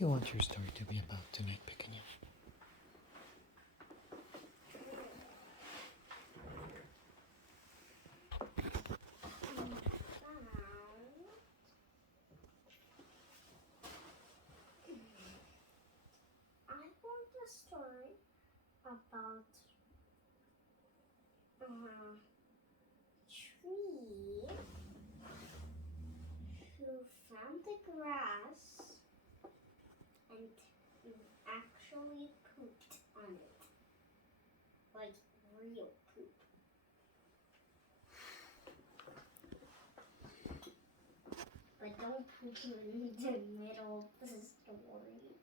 do you want your story to be about tonight, Pequeña? I want a story about a tree who found the grass and actually pooped on it. Like real poop. But don't poop in the middle of the story.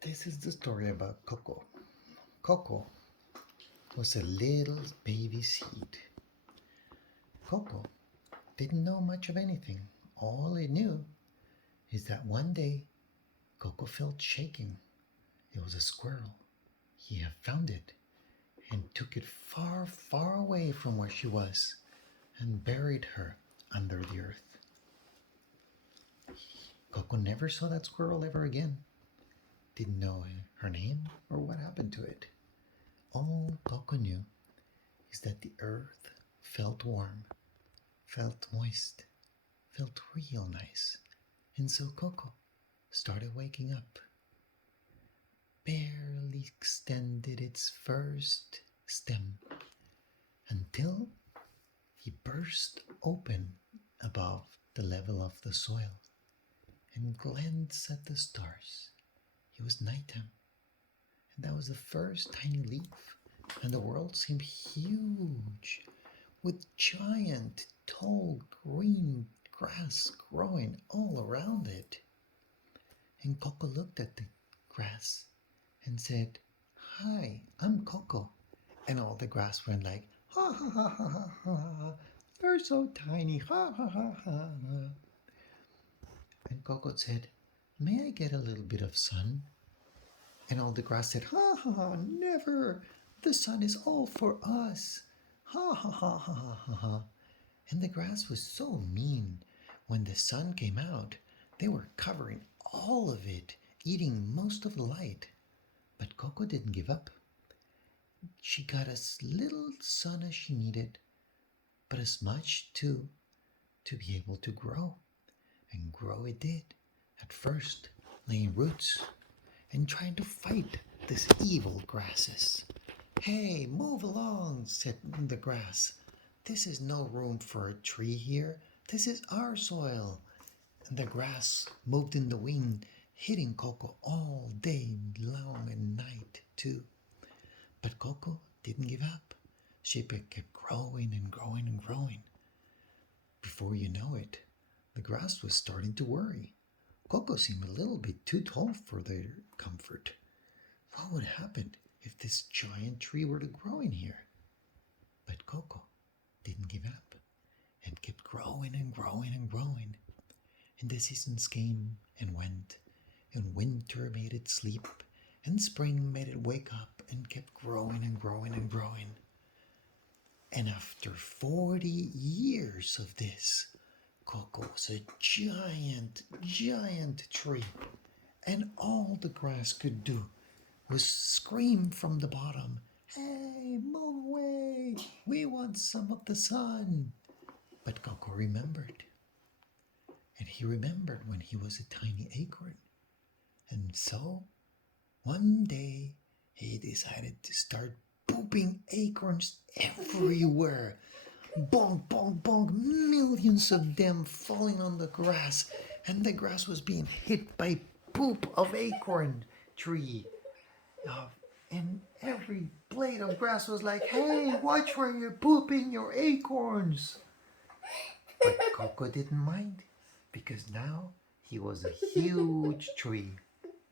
This is the story about Coco. Coco was a little baby seed. Coco didn't know much of anything. All he knew is that one day Coco felt shaking. It was a squirrel. He had found it and took it far, far away from where she was and buried her under the earth. Coco never saw that squirrel ever again. Didn't know her name or what happened to it. All Coco knew is that the earth felt warm, felt moist, felt real nice. And so Coco started waking up. Barely extended its first stem until he burst open above the level of the soil and glanced at the stars. It was nighttime, and that was the first tiny leaf, and the world seemed huge, with giant, tall, green grass growing all around it. And Coco looked at the grass and said, "Hi, I'm Coco." And all the grass went like, "Ha ha ha ha ha ha, you're so tiny, ha ha ha ha." And Coco said, "May I get a little bit of sun?" And all the grass said, "Ha ha ha, never. The sun is all for us. Ha ha ha ha ha ha ha." And the grass was so mean. When the sun came out, they were covering all of it, eating most of the light. But Coco didn't give up. She got as little sun as she needed, but as much too to be able to grow. And grow it did. At first, laying roots and trying to fight these evil grasses. "Hey, move along," said the grass. "This is no room for a tree here. This is our soil." And the grass moved in the wind, hitting Coco all day long and night too. But Coco didn't give up. She kept growing and growing and growing. Before you know it, the grass was starting to worry. Coco seemed a little bit too tall for their comfort. What would happen if this giant tree were to grow in here? But Coco didn't give up and kept growing and growing and growing. And the seasons came and went, and winter made it sleep, and spring made it wake up and kept growing and growing and growing. And after 40 years of this, Coco was a giant, giant tree. And all the grass could do was scream from the bottom, "Hey, move away! We want some of the sun!" But Coco remembered. And he remembered when he was a tiny acorn. And so, one day, he decided to start pooping acorns everywhere. Bonk, bonk, bonk, millions of them falling on the grass. And the grass was being hit by poop of acorn tree. And every blade of grass was like, "Hey, watch where you're pooping your acorns." But Coco didn't mind, because now he was a huge tree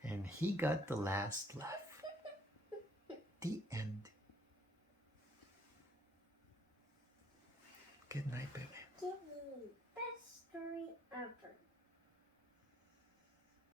and he got the last laugh. The end. Good night, baby. Give me best story ever.